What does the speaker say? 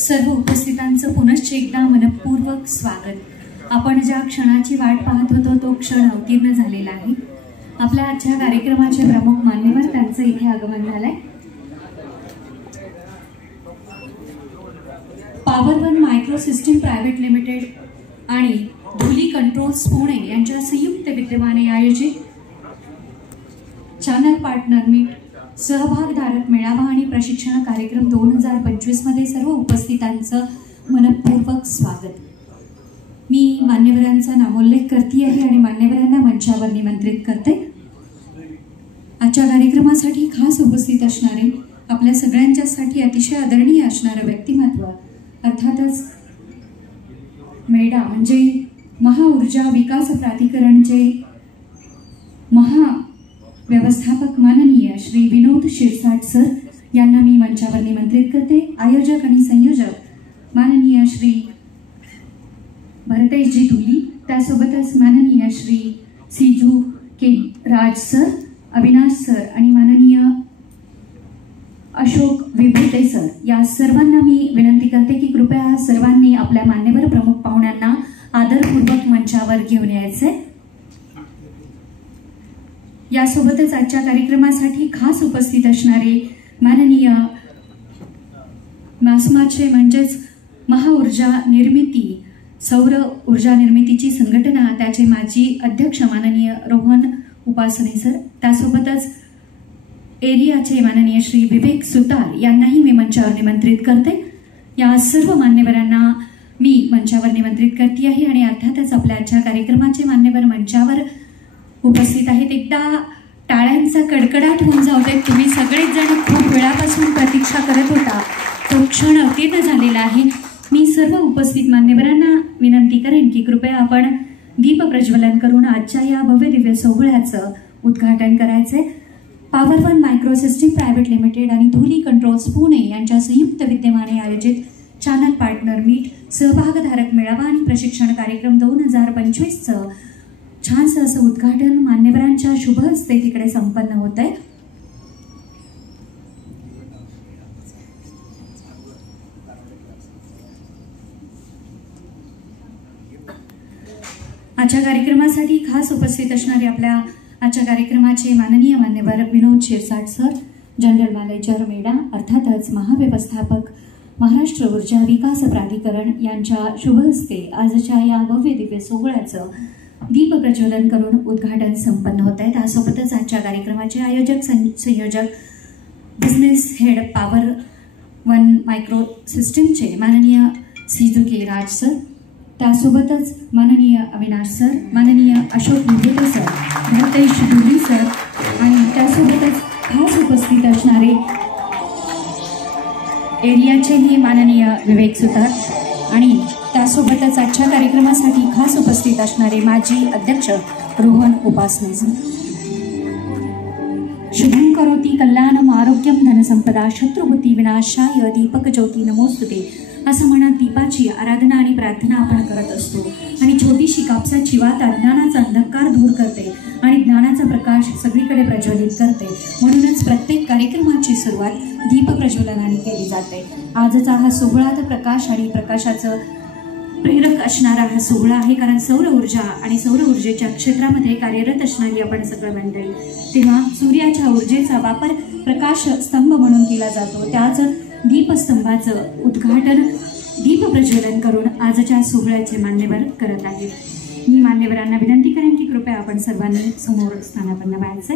सर्व उपस्थितांचं पुनश्च एकदा मनपूर्वक स्वागत। आपण ज्या क्षणाची वाट पाहत होतो तो क्षण अवतीर्ण झालेला आहे। आपल्या आजच्या कार्यक्रमाचे प्रमुख मान्यवर त्यांचं इथे आगमन झालंय। Power one micro system private limited आणि धुली कंट्रोल्स पुणे यांच्या संयुक्त विद्यमाने आयोजित चॅनल पार्टनर मीट सहभागधारक मेळावा आणि प्रशिक्षण कार्यक्रम 2025 मध्ये सर्व उपस्थितांचं मनपूर्वक स्वागत। मी मान्यवरांचा नामोल्लेख करते आहे आणि मान्यवरांना मंचावर निमंत्रित करते। आजच्या कार्यक्रमासाठी खास उपस्थित असणारे आपल्या सगळ्यांच्यासाठी अतिशय आदरणीय असणारे व्यक्तिमत्व अर्थातच मेडा म्हणजे महाऊर्जा विकास प्राधिकरणचे व्यवस्थापक माननीय श्री विनोद शिरसाट सर यांना मी मंचावर निमंत्रित करते। आयोजक आणि संयोजक माननीय श्री भरतेशजी धुली, त्यासोबतच माननीय श्री सीजू के राज सर, अविनाश सर आणि माननीय अशोक विभूते सर या सर्वांना मी विनंती करते की कृपया सर्वांनी आपल्या मान्यवर प्रमुख पाहुण्यांना आदरपूर्वक मंचावर घेऊन यायचे। यासोबतच आजच्या कार्यक्रमासाठी खास उपस्थित असणारे माननीय मास्माचे म्हणजेच महाऊर्जा निर्मिती सौर ऊर्जा निर्मितीची संघटना त्याचे माजी अध्यक्ष माननीय रोहन उपासने सर, त्यासोबतच एरियाचे माननीय श्री विवेक सुतार यांनाही मी मंचावर निमंत्रित करते। या सर्व मान्यवरांना मी मंचावर निमंत्रित करते आहे आणि अर्थातच आपल्या आजच्या कार्यक्रमाचे मान्यवर मंचावर उपस्थित आहेत। एकदा टाळ्यांचा कडकडाट होऊन जाऊ दे। तुम्ही सगळेच जण खूप वेळापासून प्रतीक्षा करत होता, तो क्षण अवतीर्ण झालेला आहे। मी सर्व उपस्थित मान्यवरांना विनंती करेन की कृपया आपण दीप प्रज्वलन करून आजच्या या भव्य दिव्य सोहळ्याचं उद्घाटन करायचंय। Power one micro system private limited आणि धुली कंट्रोल्स पुणे यांच्या संयुक्त विद्यमाने आयोजित चॅनल पार्टनर मीट सहभागधारक मेळावा आणि प्रशिक्षण कार्यक्रम 2025चं छानसं असं उद्घाटन मान्यवरांच्या शुभ हस्ते तिकडे संपन्न होत आहे। आजच्या कार्यक्रमासाठी खास उपस्थित असणारे आपल्या आजच्या कार्यक्रमाचे माननीय मान्यवर विनोद शिरसाट सर, जनरल मॅनेजर मेडा, अर्थातच महाव्यवस्थापक महाराष्ट्र ऊर्जा विकास प्राधिकरण यांच्या शुभ हस्ते आजच्या या भव्य दिव्य सोहळ्याचं दीप प्रज्वलन करून उद्घाटन संपन्न होत आहे। त्यासोबतच आजच्या कार्यक्रमाचे आयोजक संयोजक business head power one micro सिस्टीमचे माननीय सीजू के राज सर, त्यासोबतच माननीय अविनाश सर, माननीय अशोक विभूते सर, भरतेश धुली सर आणि त्यासोबतच खास उपस्थित असणारे एरियाचेही माननीय विवेक सुतार आणि त्यासोबतच आजच्या कार्यक्रमासाठी खास उपस्थित असणारे माजी अध्यक्ष रोहन उपासने सर। शुभं करोति कल्याणम आरोग्यम धनसंपदा शत्रुबुद्धी विनाशाय दीपक ज्योती नमोस्तुते असं म्हणत दीपाची आराधना आणि प्रार्थना आपण करत असतो आणि छोटीशी कापसाची वात अज्ञानाचा अंधकार दूर करते आणि ज्ञानाचा प्रकाश सगळीकडे प्रज्वलित करते। म्हणूनच प्रत्येक कार्यक्रमाची सुरुवात दीप प्रज्वलनाने केली जाते। आजचा हा सोहळा तर प्रकाश आणि प्रकाशाचं प्रेरक असणारा हा सोहळा आहे, कारण सौर ऊर्जा आणि सौर ऊर्जेच्या क्षेत्रामध्ये कार्यरत असणारी आपण सगळं मंडळी, तेव्हा सूर्याच्या ऊर्जेचा वापर प्रकाश स्तंभ म्हणून केला जातो। त्याच दीपस्तंभाचं उद्घाटन दीप प्रज्वलन करून आजच्या सोहळ्याचे मान्यवर करत आहेत। मी मान्यवरांना विनंती करेन की कृपया आपण सर्वांनी समोर स्थानापन्न व्हायचे।